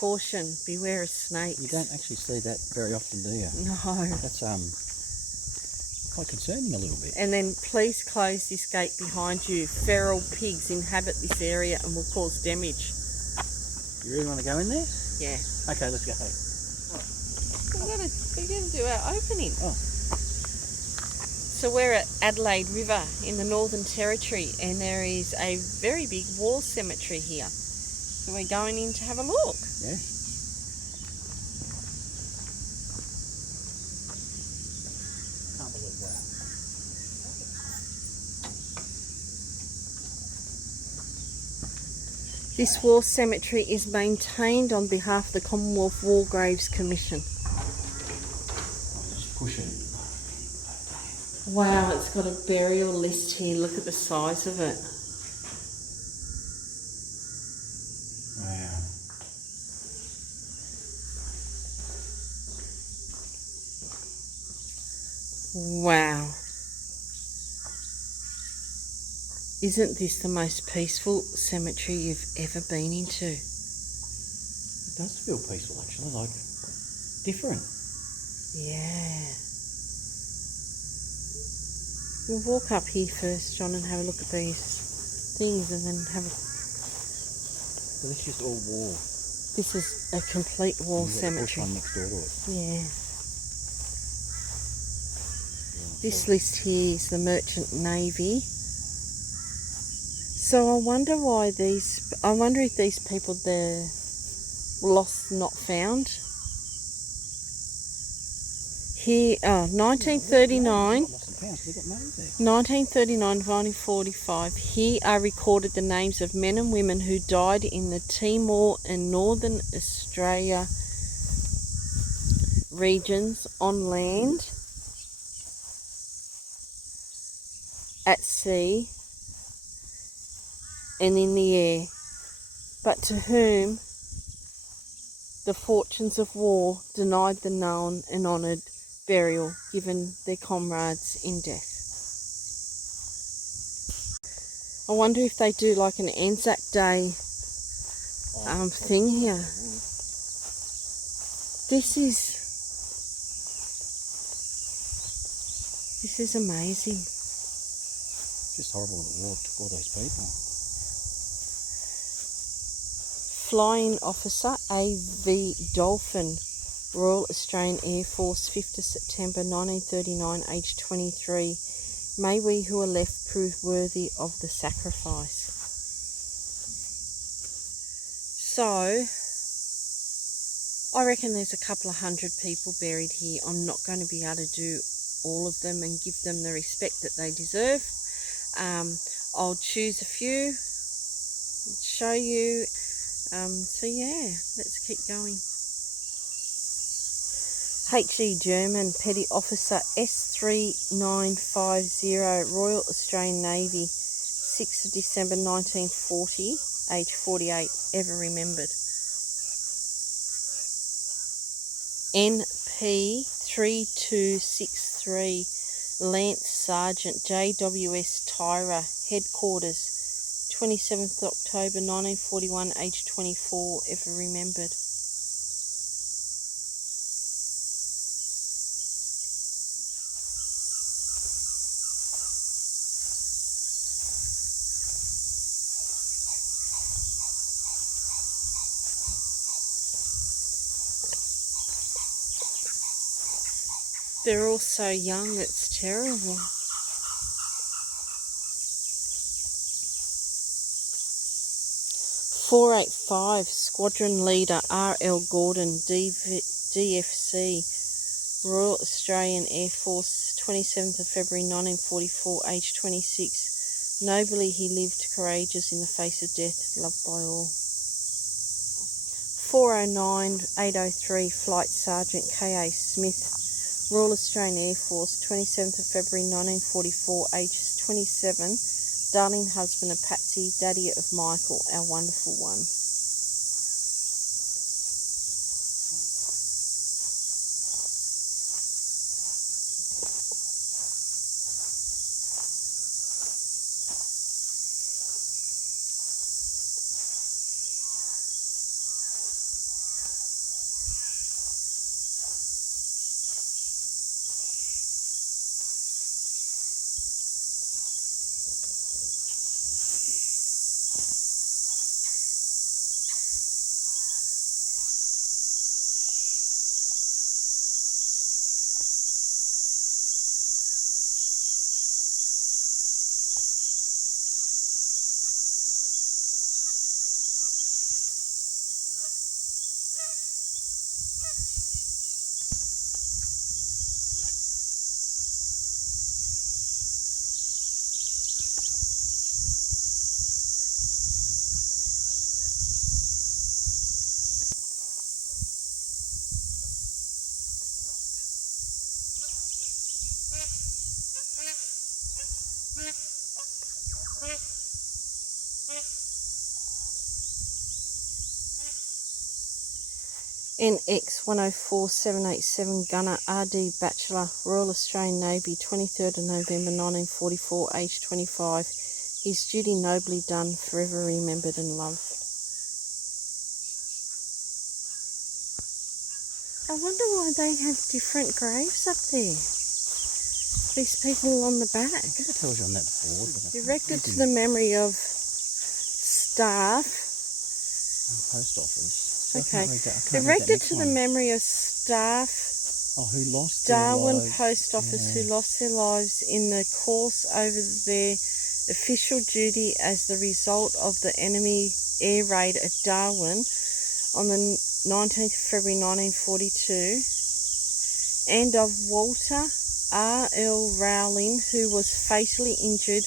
caution, beware of snakes. You don't actually see that very often, do you? No. That's quite concerning a little bit. And then please close this gate behind you. Feral pigs inhabit this area and will cause damage. You really want to go in there? Yeah. Okay, let's go. We're gonna do our opening. Oh. So we're at Adelaide River in the Northern Territory, and there is a very big war cemetery here. So we're going in to have a look. Yeah. Can't believe that. This war cemetery is maintained on behalf of the Commonwealth War Graves Commission. I'll just push it. Wow, it's got a burial list here. Look at the size of it. Wow. Wow. Isn't this the most peaceful cemetery you've ever been into? It does feel peaceful, actually, like different. Yeah. We'll walk up here first, John, and have a look at these things and then have a... So this is just all war. This is a complete war cemetery. Bush one next door to it. Yeah. This list here is the Merchant Navy. So I wonder if these people, they're lost, not found. Here, 1939, 1939 to 1945, here are recorded the names of men and women who died in the Timor and Northern Australia regions on land, at sea, and in the air, but to whom the fortunes of war denied the known and honoured burial given their comrades in death. I wonder if they do like an Anzac Day thing here. This is amazing. It's just horrible that war took all those people. Flying Officer A.V. Dolphin, Royal Australian Air Force, 5th of September 1939, aged 23. May we who are left prove worthy of the sacrifice. So, I reckon there's a couple of hundred people buried here. I'm not going to be able to do all of them and give them the respect that they deserve. I'll choose a few, show you. So yeah, let's keep going. H.E. German, Petty Officer S3950, Royal Australian Navy, 6th of December 1940, age 48, ever remembered. NP3263, Lance Sergeant JWS Tyra, Headquarters, 27th October 1941, age 24, ever remembered. They're all so young, it's terrible. .485 Squadron Leader R.L. Gordon, DFC, Royal Australian Air Force, 27th of February 1944, age 26. Nobly he lived, courageous in the face of death, loved by all. 409-803 Flight Sergeant K.A. Smith, Royal Australian Air Force, 27th of February 1944, ages 27. Darling husband of Patsy, daddy of Michael, our wonderful one. NX 104787 Gunner RD Bachelor, Royal Australian Navy, 23rd of November 1944, age 25. His duty nobly done, forever remembered and loved. I wonder why they have different graves up there. These people on the back. I think I told you on that board. Erected to the memory of staff. Post office. Okay. Erected to the memory of staff. Oh, who lost Darwin their lives. Post Office, who lost their lives in the course over their official duty as the result of the enemy air raid at Darwin on the 19th of February 1942, and of Walter R.L. Rowling, who was fatally injured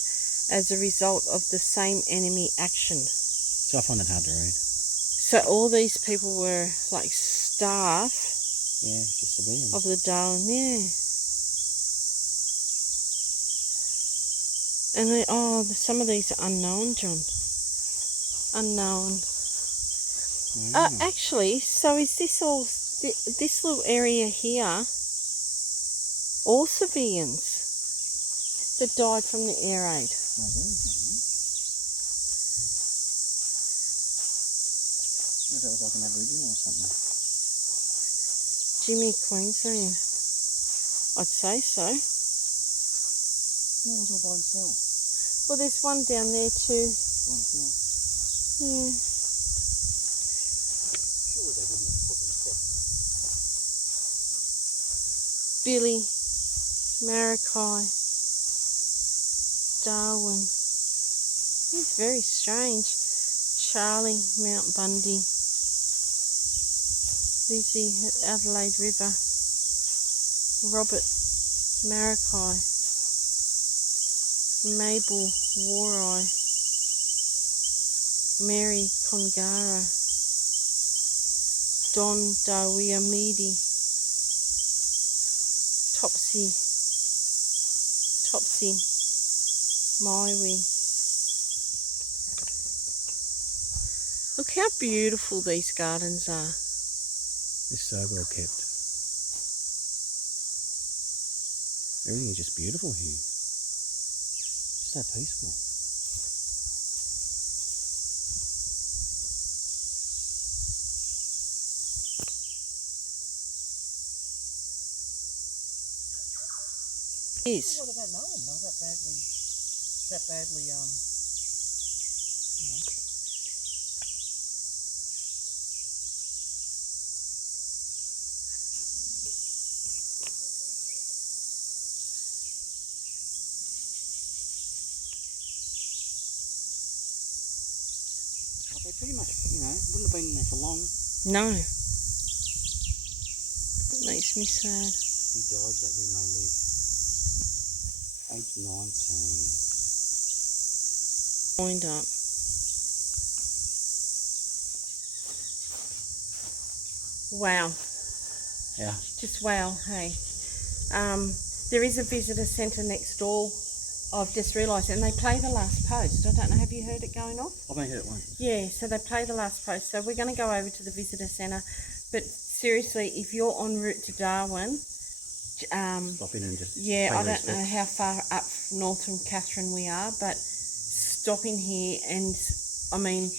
as a result of the same enemy action. So I find that hard to read. So all these people were like staff. Yeah, just civilians. Of the Darwin, yeah. And they, some of these are unknown, John. Unknown. Actually, so is this all, this little area here, all civilians that died from the air raid? That was like an Aboriginal or something. Jimmy, Queensland. I'd say so. No, it was all by himself. Well, there's one down there too. By himself. Yeah. Surely they wouldn't have put them separate. Billy, Marikai, Darwin. It's very strange. Charlie, Mount Bundy. Lizzie at Adelaide River, Robert Marikai, Mabel Warai, Mary Kongara, Don Dawiamidi, Topsy Maiwi. Look how beautiful these gardens are. It's so well kept. Everything is just beautiful here. Just so peaceful. Is. Well, I don't know them. They're that badly, you know. They pretty much, wouldn't have been in there for long. No. It makes me sad. He died that we may live. Age 19. Wind up. Wow. Yeah. Just wow, hey. There is a visitor centre next door. I've just realised, and they play The Last Post. I don't know, have you heard it going off? I've only heard it once. Yeah, so they play The Last Post. So we're going to go over to the visitor centre. But seriously, if you're en route to Darwin, Stop in and just yeah, pay I don't respect. know how far up north from Catherine we are, but stop in here and, I mean,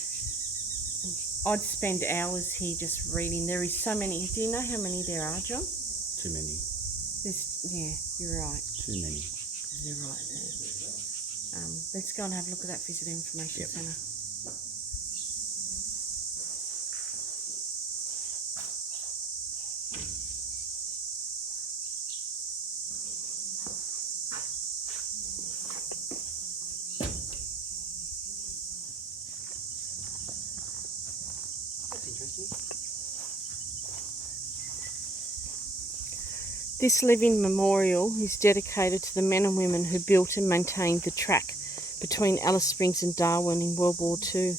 I'd spend hours here just reading. There is so many. Do you know how many there are, John? Too many. Yeah, you're right. Too many. You're right there. Let's go and have a look at that visitor information centre. That's interesting. This living memorial is dedicated to the men and women who built and maintained the track between Alice Springs and Darwin in World War II.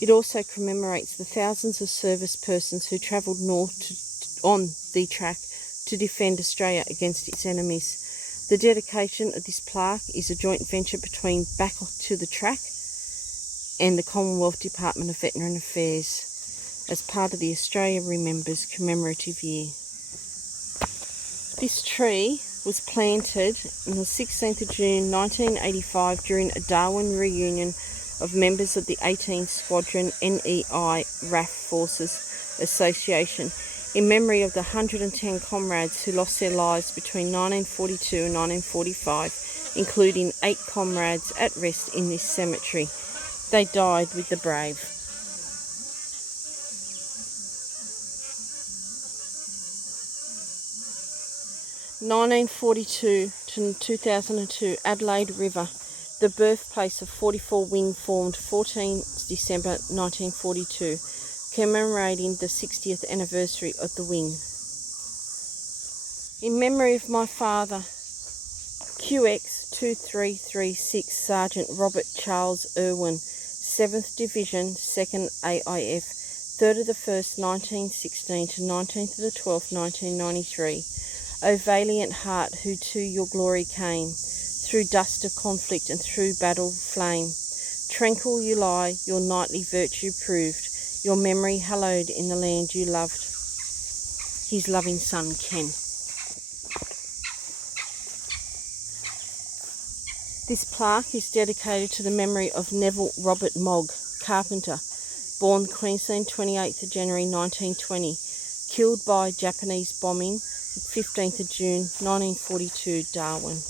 It also commemorates the thousands of service persons who travelled north on the track to defend Australia against its enemies. The dedication of this plaque is a joint venture between Back to the Track and the Commonwealth Department of Veteran Affairs as part of the Australia Remembers commemorative year. This tree was planted on the 16th of June 1985 during a Darwin reunion of members of the 18th Squadron NEI RAF Forces Association in memory of the 110 comrades who lost their lives between 1942 and 1945, including 8 comrades at rest in this cemetery. They died with the brave. (1942 to 2002), Adelaide River, the birthplace of 44 Wing, formed 14 December 1942, commemorating the 60th anniversary of the Wing. In memory of my father, QX 2336 Sergeant Robert Charles Irwin, 7th Division, 2nd AIF, 3rd of the 1st, 1916 to 19th of the 12th, 1993. O valiant heart, who to your glory came, through dust of conflict and through battle flame. Tranquil you lie, your knightly virtue proved, your memory hallowed in the land you loved. His loving son, Ken. This plaque is dedicated to the memory of Neville Robert Mogg, carpenter, born Queensland 28th of January 1920, killed by Japanese bombing 15th of June 1942, Darwin.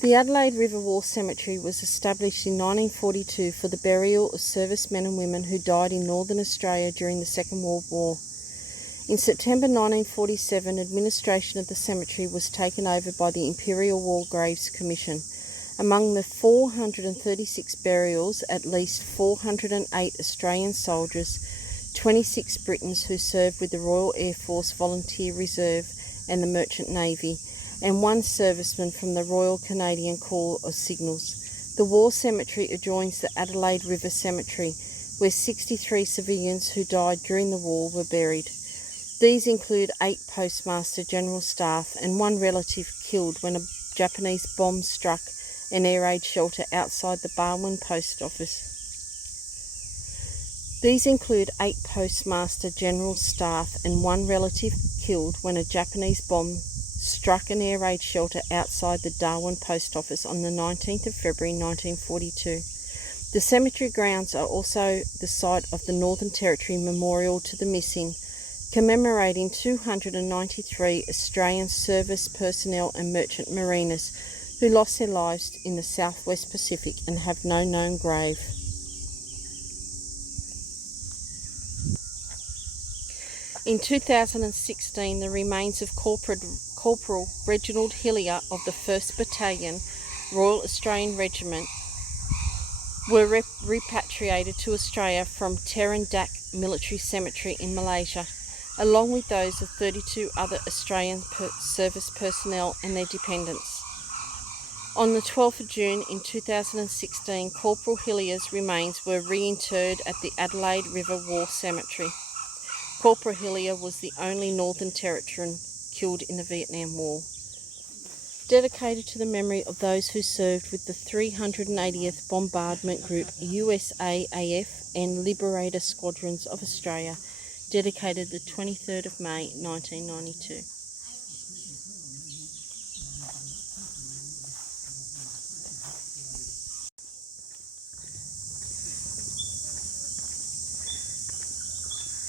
The Adelaide River War Cemetery was established in 1942 for the burial of servicemen and women who died in Northern Australia during the Second World War. In September 1947, administration of the cemetery was taken over by the Imperial War Graves Commission. Among the 436 burials, at least 408 Australian soldiers, 26 Britons who served with the Royal Air Force Volunteer Reserve and the Merchant Navy, and 1 serviceman from the Royal Canadian Corps of Signals. The war cemetery adjoins the Adelaide River Cemetery, where 63 civilians who died during the war were buried. These include 8 Postmaster General staff and 1 relative killed when a Japanese bomb struck an air raid shelter outside the Barwon Post Office. These include 8 Postmaster General staff and 1 relative killed when a Japanese bomb struck an air raid shelter outside the Darwin Post Office on the 19th of February 1942. The cemetery grounds are also the site of the Northern Territory Memorial to the Missing, commemorating 293 Australian service personnel and merchant mariners who lost their lives in the Southwest Pacific and have no known grave. In 2016, the remains of Corporal Reginald Hillier of the 1st Battalion, Royal Australian Regiment, were repatriated to Australia from Terendak Military Cemetery in Malaysia, along with those of 32 other Australian service personnel and their dependents. On the 12th of June in 2016, Corporal Hillier's remains were reinterred at the Adelaide River War Cemetery. Corporal Hillier was the only Northern Territorian killed in the Vietnam War. Dedicated to the memory of those who served with the 380th Bombardment Group, USAAF and Liberator Squadrons of Australia, dedicated the 23rd of May 1992.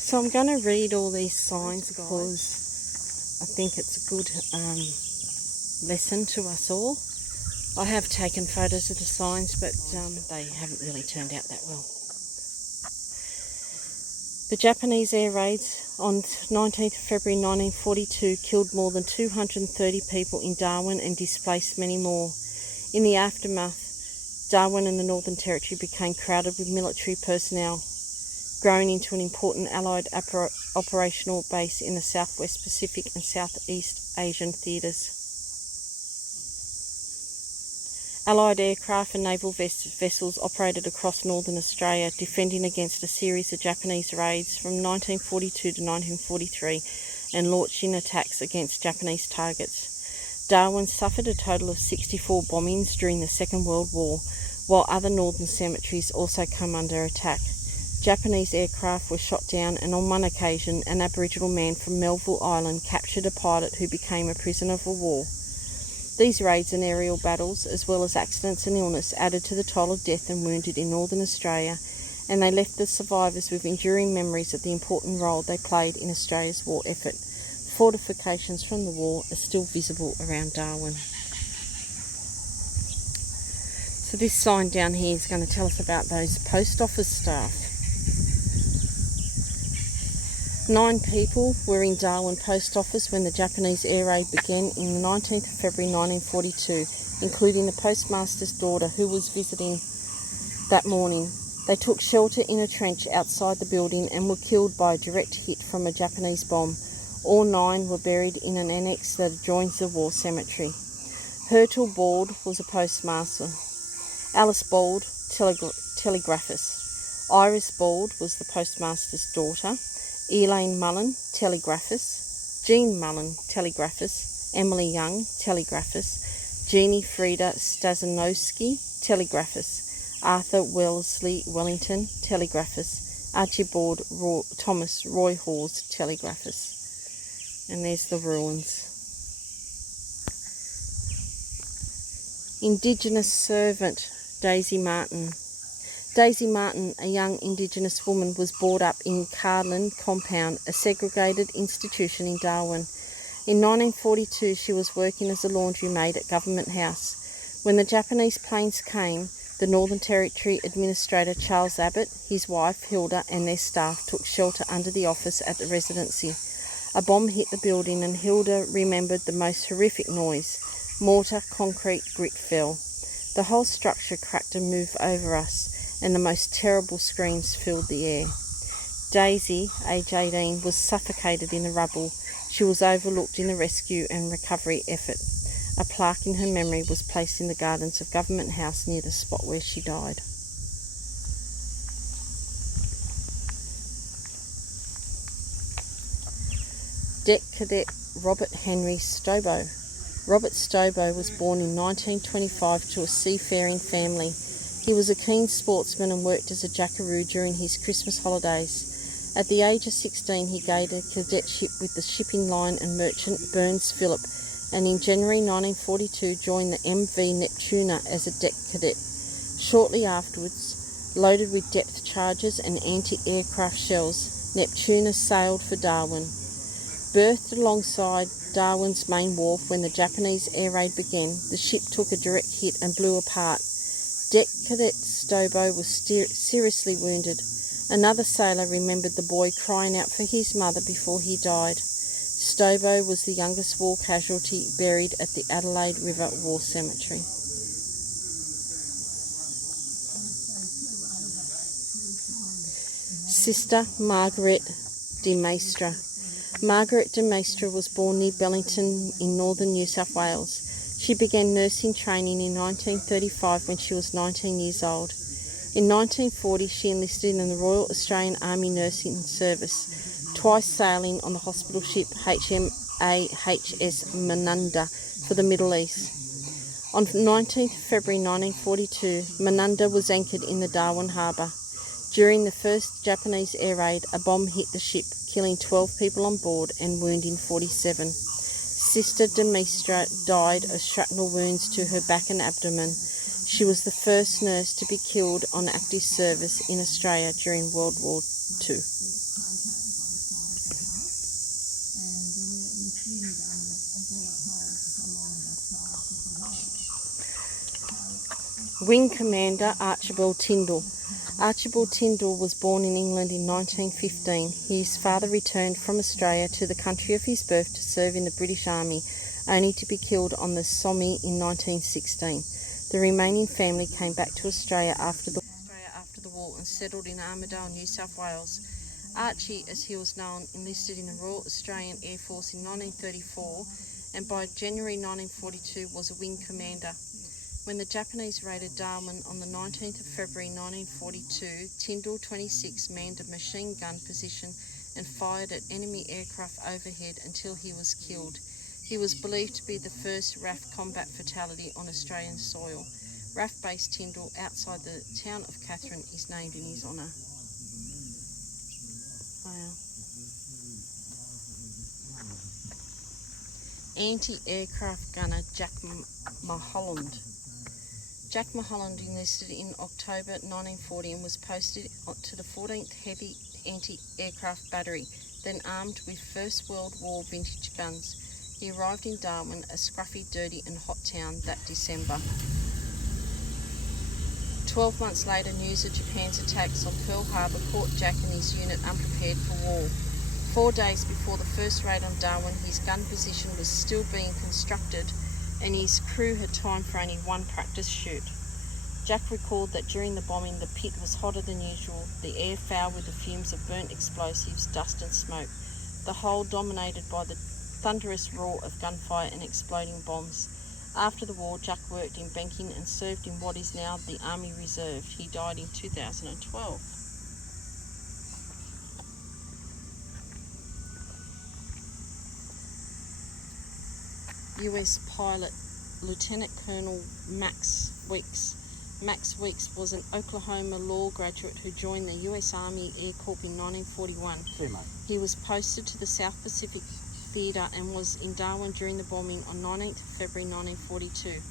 So I'm going to read all these signs because I think it's a good lesson to us all. I have taken photos of the signs, but they haven't really turned out that well. The Japanese air raids on 19th February 1942 killed more than 230 people in Darwin and displaced many more. In the aftermath, Darwin and the Northern Territory became crowded with military personnel, growing into an important Allied operational base in the Southwest Pacific and Southeast Asian theatres. Allied aircraft and naval vessels operated across northern Australia, defending against a series of Japanese raids from 1942 to 1943 and launching attacks against Japanese targets. Darwin suffered a total of 64 bombings during the Second World War, while other northern cemeteries also came under attack. Japanese aircraft were shot down, and on one occasion an Aboriginal man from Melville Island captured a pilot who became a prisoner of war. These raids and aerial battles, as well as accidents and illness, added to the toll of death and wounded in Northern Australia, and they left the survivors with enduring memories of the important role they played in Australia's war effort. Fortifications from the war are still visible around Darwin. So this sign down here is going to tell us about those post office staff. 9 people were in Darwin Post Office when the Japanese air raid began on the 19th of February 1942, including the postmaster's daughter who was visiting that morning. They took shelter in a trench outside the building and were killed by a direct hit from a Japanese bomb. All 9 were buried in an annex that adjoins the war cemetery. Hertel Bald was a postmaster. Alice Bald, telegraphist. Iris Bald was the postmaster's daughter. Elaine Mullen, telegraphist. Jean Mullen, telegraphist. Emily Young, telegraphist. Jeannie Frieda Stazanowski, telegraphist. Arthur Wellesley Wellington, telegraphist. Archibald Thomas Roy Halls, telegraphist. And there's the ruins. Indigenous servant, Daisy Martin. Daisy Martin, a young Indigenous woman, was brought up in Carlin Compound, a segregated institution in Darwin. In 1942, she was working as a laundry maid at Government House. When the Japanese planes came, the Northern Territory Administrator Charles Abbott, his wife Hilda and their staff took shelter under the office at the residency. A bomb hit the building and Hilda remembered the most horrific noise. Mortar, concrete, grit fell. The whole structure cracked and moved over us, and the most terrible screams filled the air. Daisy, aged 18, was suffocated in the rubble. She was overlooked in the rescue and recovery effort. A plaque in her memory was placed in the gardens of Government House near the spot where she died. Deck Cadet Robert Henry Stobo. Robert Stobo was born in 1925 to a seafaring family. He was a keen sportsman and worked as a jackaroo during his Christmas holidays. At the age of 16, he gained a cadetship with the shipping line and merchant Burns Phillip, and in January 1942 joined the MV Neptuna as a deck cadet. Shortly afterwards, loaded with depth charges and anti-aircraft shells, Neptuna sailed for Darwin. Berthed alongside Darwin's main wharf when the Japanese air raid began, the ship took a direct hit and blew apart. Deck Cadet Stobo was seriously wounded. Another sailor remembered the boy crying out for his mother before he died. Stobo was the youngest war casualty buried at the Adelaide River War Cemetery. Sister Margaret de Maistre. Margaret de Maistre was born near Bellington in northern New South Wales. She began nursing training in 1935 when she was 19 years old. In 1940, she enlisted in the Royal Australian Army Nursing Service, twice sailing on the hospital ship HMAHS Menunda for the Middle East. On 19th February 1942, Menunda was anchored in the Darwin harbour. During the first Japanese air raid, a bomb hit the ship, killing 12 people on board and wounding 47. Sister de Maistre died of shrapnel wounds to her back and abdomen. She was the first nurse to be killed on active service in Australia during World War II. Wing Commander Archibald Tyndall. Archibald Tyndall was born in England in 1915. His father returned from Australia to the country of his birth to serve in the British Army, only to be killed on the Somme in 1916. The remaining family came back to Australia after the war and settled in Armidale, New South Wales. Archie, as he was known, enlisted in the Royal Australian Air Force in 1934 and by January 1942 was a wing commander. When the Japanese raided Darwin on the 19th of February 1942, Tyndall 26 manned a machine gun position and fired at enemy aircraft overhead until he was killed. He was believed to be the first RAF combat fatality on Australian soil. RAF Base Tyndall outside the town of Katherine is named in his honour. Wow. Anti-aircraft gunner Jack Mulholland. Jack Mulholland enlisted in October 1940 and was posted to the 14th Heavy Anti-Aircraft Battery, then armed with First World War vintage guns. He arrived in Darwin, a scruffy, dirty and hot town, that December. 12 months later, news of Japan's attacks on Pearl Harbor caught Jack and his unit unprepared for war. 4 days before the first raid on Darwin, his gun position was still being constructed and his crew had time for only one practice shoot. Jack recalled that during the bombing, the pit was hotter than usual, the air foul with the fumes of burnt explosives, dust and smoke, the whole dominated by the thunderous roar of gunfire and exploding bombs. After the war, Jack worked in banking and served in what is now the Army Reserve. He died in 2012. US pilot Lieutenant Colonel Max Weeks. Max Weeks was an Oklahoma law graduate who joined the US Army Air Corps in 1941. He was posted to the South Pacific Theatre and was in Darwin during the bombing on 19th February 1942.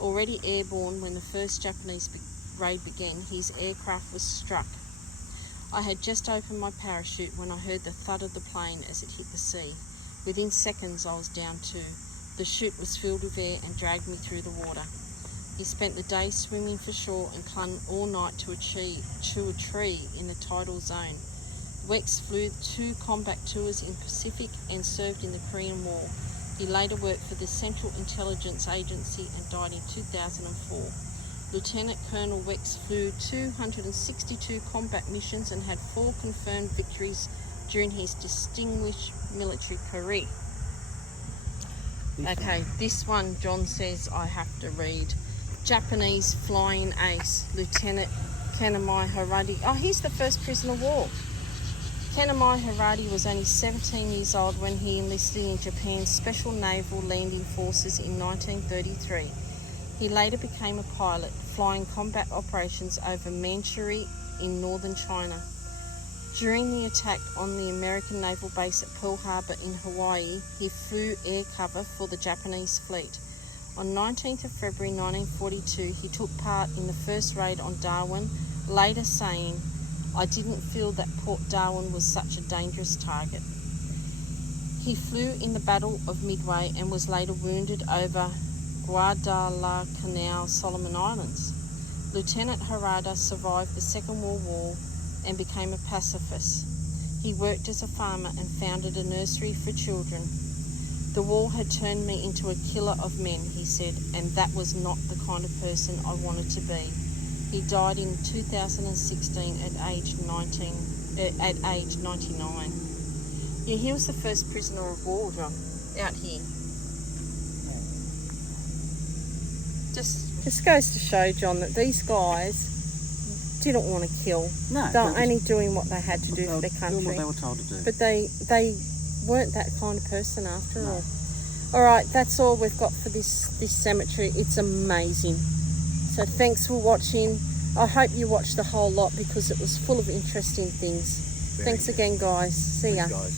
Already airborne when the first Japanese raid began, his aircraft was struck. I had just opened my parachute when I heard the thud of the plane as it hit the sea. Within seconds I was down too. The chute was filled with air and dragged me through the water. He spent the day swimming for shore and clung all night to a tree in the tidal zone. Wex flew 2 combat tours in Pacific and served in the Korean War. He later worked for the Central Intelligence Agency and died in 2004. Lieutenant Colonel Wex flew 262 combat missions and had 4 confirmed victories during his distinguished military career. This one John says I have to read. Japanese flying ace, Lieutenant Kanemae Harada. Oh, he's the first prisoner of war. Kanemae Harada was only 17 years old when he enlisted in Japan's Special Naval Landing Forces in 1933. He later became a pilot, flying combat operations over Manchuria in northern China. During the attack on the American naval base at Pearl Harbor in Hawaii, he flew air cover for the Japanese fleet. On 19th of February 1942, he took part in the first raid on Darwin, later saying, "I didn't feel that Port Darwin was such a dangerous target." He flew in the Battle of Midway and was later wounded over Guadalcanal, Solomon Islands. Lieutenant Harada survived the Second World War and became a pacifist. He worked as a farmer and founded a nursery for children. "The war had turned me into a killer of men," he said, "and that was not the kind of person I wanted to be." He died in 2016 at age 99. Yeah, he was the first prisoner of war, John, out here. Just goes to show, John, that these guys didn't want to kill. No, they were only doing what they had to do for their country. Doing what they were told to do. But they weren't that kind of person after all. All right, that's all we've got for this cemetery. It's amazing. So thanks for watching. I hope you watched the whole lot because it was full of interesting things. Thanks again, guys. See ya. Thanks, guys.